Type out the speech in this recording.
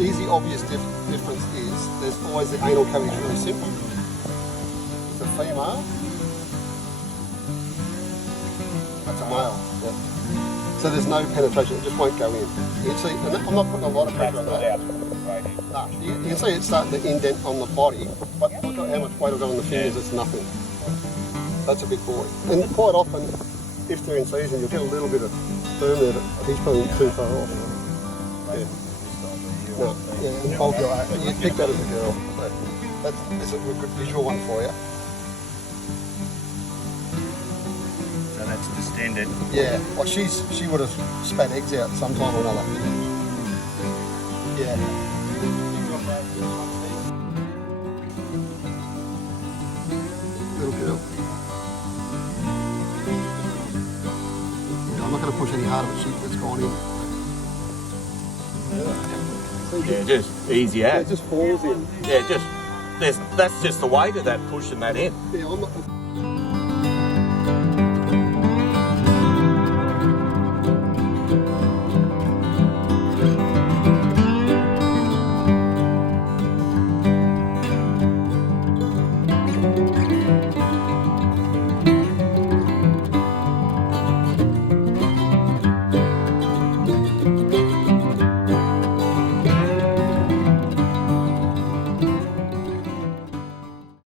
easy, obvious difference is there's always the anal cavity really simple. It's a female. That's a male. Yep. So there's no penetration, it just won't go in. You can see, and I'm not putting a lot of pressure on that. No, you can see it's starting to indent on the body, but look at how much weight I've got on the fingers, it's nothing. That's a big boy. And quite often, if they're in season, you'll get a little bit of sperm there, but he's probably too far off. Yeah. No, yeah, and I'll go, you pick that as a girl. So that's a good visual one for you. So that's distended. Yeah, well she would have spat eggs out sometime or another. Yeah. Little girl. Yeah, I'm not going to push any harder, but it's gone in. Yeah, just easy Yeah, out. it just falls in. Yeah, that's just the weight of that pushing that in. Yeah, I'm not.